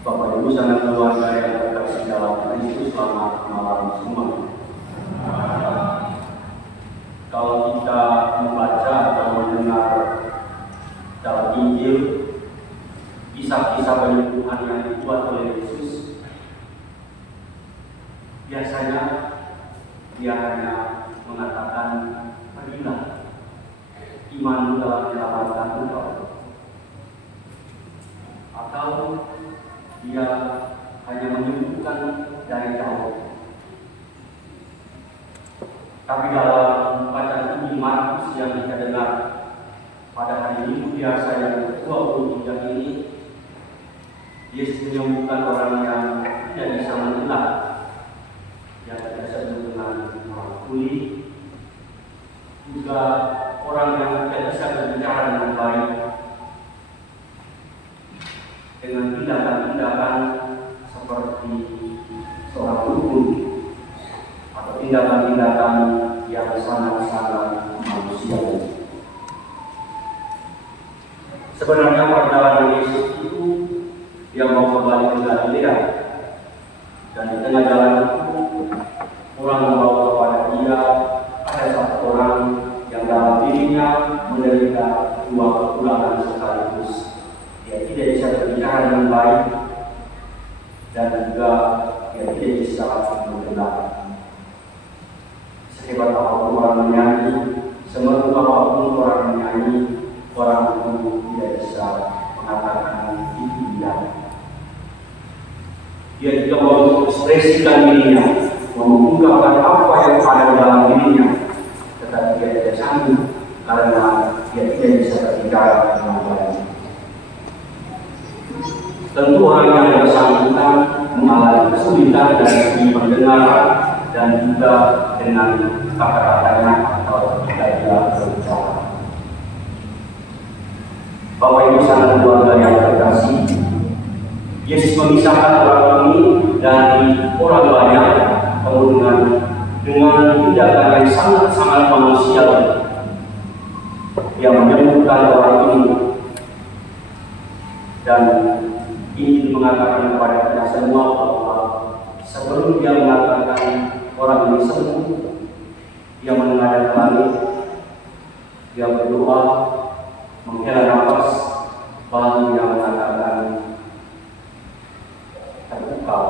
Bapak Ibu sanak keluarga yang terkasih dalam Kristus, selamat malam semua. Kalau kita membaca atau mendengar dalam Injil kisah-kisah penyembuhan yang dibuat oleh Yesus, biasanya dia hanya mengatakan, "Pergilah, imanmu telah menyelamatkan engkau." Atau dia hanya menyembuhkan dari jauh. Tapi dalam bacaan Injil Markus yang kita dengar pada hari Minggu biasa yang ke-23 ini, Yesus menyembuhkan orang yang tidak bisa mendengar, yang kita sebut dengan orang tuli, juga orang yang tidak bisa berbicara dengan baik, dengan tindakan-tindakan seperti seorang dukun atau tindakan-tindakan yang sangat-sangat manusiawi. Sebenarnya perjalanan Yesus itu dia mau kembali ke Galilea, dan di tengah jalan itu orang membawa kepada dia ada satu orang yang dalam dirinya menderita dua kekurangan sekaligus. Dia tidak bisa berbicara dengan baik dan juga dia tidak bisa mendengar. Sehebat apapun orang menyanyi, semerdu apapun orang menyanyi, orang itu tidak bisa mengatakan itu dia. Dia juga mau mengekspresikan dirinya, mengungkapkan apa yang ada dalam dirinya, tetapi dia tidak sanggup karena dia tidak bisa berbicara dengan baik. Tentu orang yang bersangkutan mengalami kesulitan dari segi pendengaran dan juga dengan kata-katanya atau gaya berbicara. Bapak Ibu sanak keluarga yang terkasih, Yesus memisahkan orang ini dari orang banyak, kemudian dengan tindakan yang sangat-sangat manusiawi. Dia menyembuhkan orang ini, dan ini mengatakan kepada kita semua bahwa sebelum dia mengatakan orang ini sembuh, dia menengadahkan ke langit, dia berdoa, menghela nafas, lalu dia mengatakan, "Terbuka."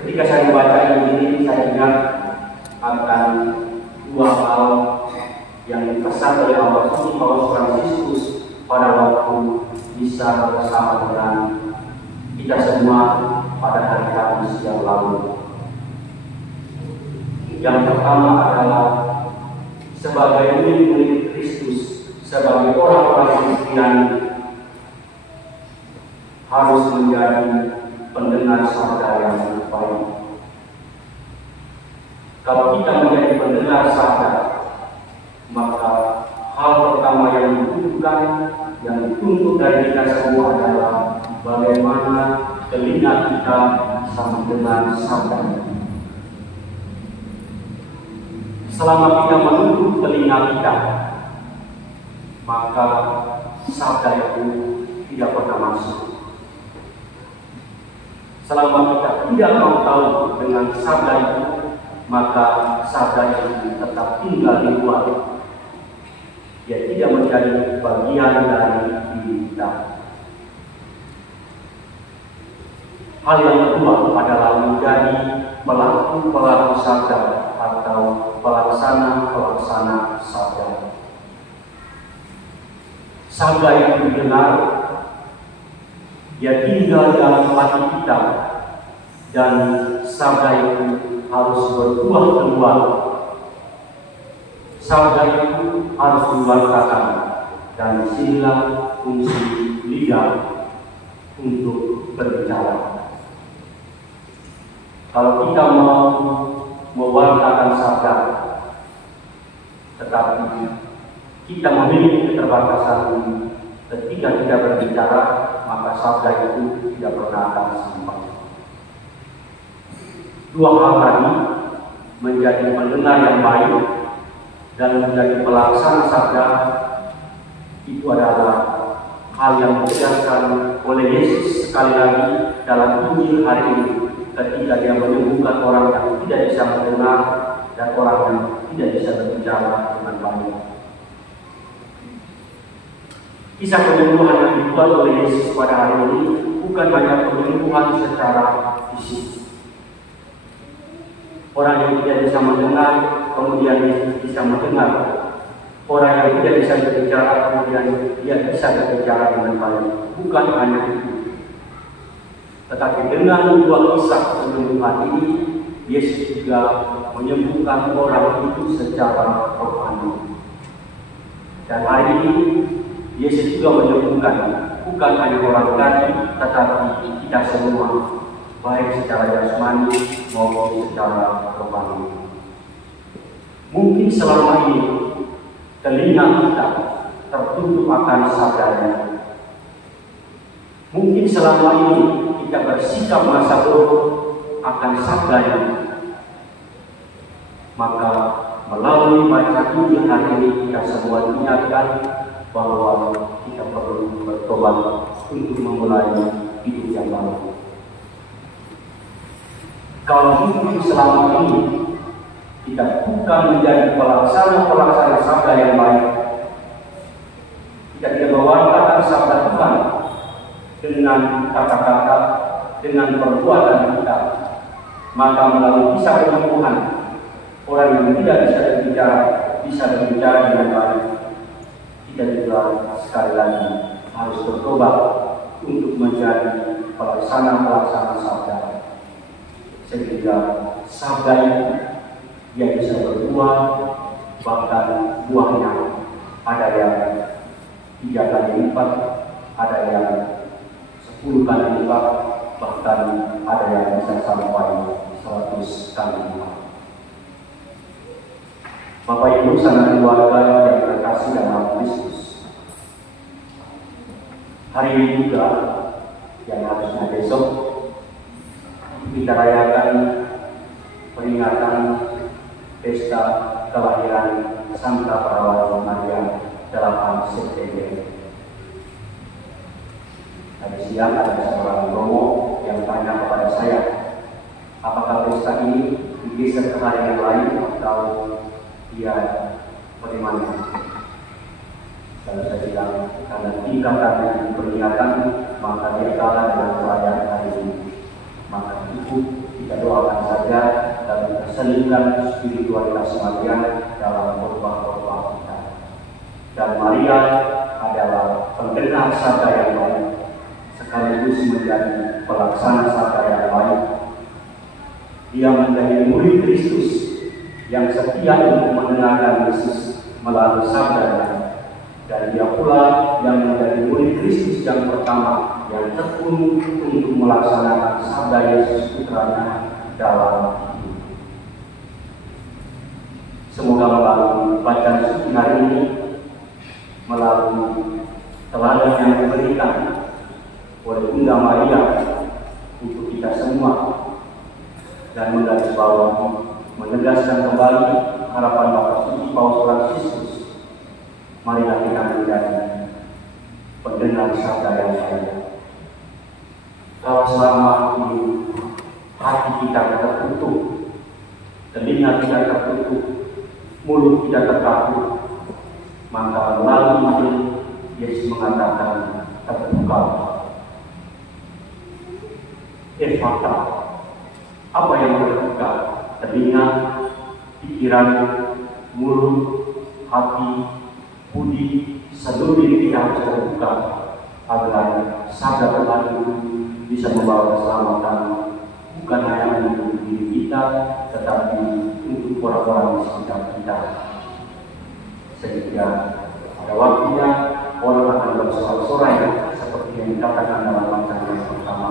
Ketika saya membaca ini, saya ingat akan dua hal yang dipesan oleh Paus Fransiskus pada waktu bisa bersama dengan kita semua pada hari Kamis yang lalu. Yang pertama adalah sebagai murid-murid Kristus, sebagai orang-orang Kristiani, harus menjadi pendengar sabda yang baik. Kalau kita menjadi pendengar sabda, maka hal pertama yang dibutuhkan, yang dituntut dari kita semua adalah bagaimana telinga kita bisa mendengar sabda. Selama kita menutup telinga kita, maka sabda itu tidak pernah masuk. Selama kita tidak mau tahu dengan sabda itu, maka sabda itu tetap tinggal di luar. Dia tidak menjadi bagian dari diri kita. Hal yang kedua adalah menjadi pelaku-pelaku sabda atau pelaksana-pelaksana sabda. Sabda yang didengar, dia tinggal dalam hati kita, dan sabda itu harus berbuah keluar. Sabda itu harus diwartakan, dan disinilah fungsi lidah untuk berbicara. Kalau kita mau mewartakan sabda, tetapi kita memiliki keterbatasan ketika kita berbicara, maka sabda itu tidak pernah akan sampai. Dua hal tadi, menjadi pendengar yang baik dan menjadi pelaksana sabda, itu adalah hal yang ditegaskan oleh Yesus sekali lagi dalam Injil hari ini ketika dia menyembuhkan orang yang tidak bisa mendengar dan orang yang tidak bisa berbicara dengan baik. Kisah penyembuhan yang dibuat oleh Yesus pada hari ini bukan hanya penyembuhan secara fisik. Orang yang tidak bisa mendengar kemudian bisa mendengar. Orang yang tidak bisa berbicara kemudian dia bisa berbicara dengan baik. Bukan hanya itu. Tetapi dengan dua kisah penyembuhan ini, Yesus juga menyembuhkan orang itu secara rohani. Dan hari ini Yesus juga menyembuhkan bukan hanya orang tadi, tetapi kita semua, baik secara jasmani maupun secara rohani. Mungkin selama ini telinga kita tertutup akan sabdanya. Mungkin selama ini kita bersikap merasa bodoh akan sabdanya. Maka melalui baca Injil hari ini kita semua diingatkan bahwa kita perlu bertobat untuk memulai hidup yang baru. Kalau mungkin selama ini kita bukan menjadi pelaksana sabda yang baik, kita tidak mewartakan sabda Tuhan dengan kata-kata, dengan perbuatan kita, maka melalui kisah penyembuhan orang yang tidak bisa berbicara dengan baik, kita juga sekali lagi harus bertobat untuk menjadi pelaksana sabda, sehingga sabda itu dia bisa berbuah, bahkan buahnya ada yang 3 kali lipat, ada yang 10 kali lipat, bahkan ada yang bisa sampai 100 kali lipat. Bapak Ibu sanak keluarga yang terkasih dalam Kristus, hari ini juga yang harusnya besok kita rayakan peringatan pesta kelahiran Santa Perawat Maria 8 September. Tadi siang ada seorang romo yang tanya kepada saya, apakah pesta ini digeser ke hari yang lain atau dia bagaimana? Lalu saya bilang, karena tingkatan peringatan maka dia kalah dengan perayaan hari ini. Maka itu kita doakan saja dan kita selipkan spiritualitas Maria dalam khotbah-khotbah kita. Dan Maria adalah pendengar sabda yang baik, sekaligus menjadi pelaksana sabda yang baik. Dia menjadi murid Kristus yang setia untuk mendengarkan Yesus melalui sabdanya. Dan dia pula yang menjadi murid Kristus yang pertama yang tekun untuk melaksanakan sabda Yesus putranya dalam hidup. Semoga melalui bacaan suci hari ini, melalui teladan yang diberikan oleh Bunda Maria untuk kita semua, dan menggarisbawahi, menegaskan kembali harapan Bapak Suci Paus Fransiskus, marilah kita menjadi pendengar sabda yang baik. Kalau selama ini hati kita tertutup, telinga kita tertutup, mulut kita tertutup, maka melalui Injil Yesus mengatakan terbuka. Efata, apa yang terbuka? Telinga, pikiran, mulut, hati, budi, seluruh diri kita harus terbuka agar sabda Tuhan itu bisa membawa keselamatan bukan hanya untuk diri kita, tetapi untuk orang-orang di sekitar kita. Sehingga pada waktunya orang akan bersorak-sorai seperti yang dikatakan dalam bacaan yang pertama.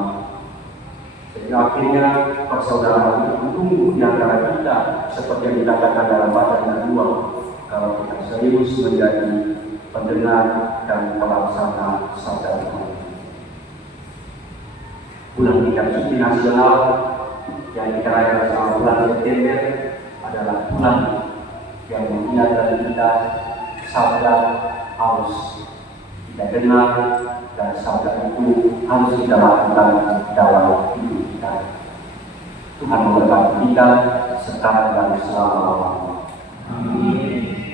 Sehingga akhirnya persaudaraan itu tumbuh di antara kita seperti yang dikatakan dalam bacaan kedua. Kalau kita serius menjadi pendengar dan pelaksana sabda Tuhan. Bulan Kitab Suci Nasional yang kita rayakan selama bulan September adalah bulan yang mengingatkan kita sabda harus kita kenal, dan sabda itu harus kita lakukan dalam hidup kita. Tuhan memberkati kita sekarang dan selama-lamanya. Amin.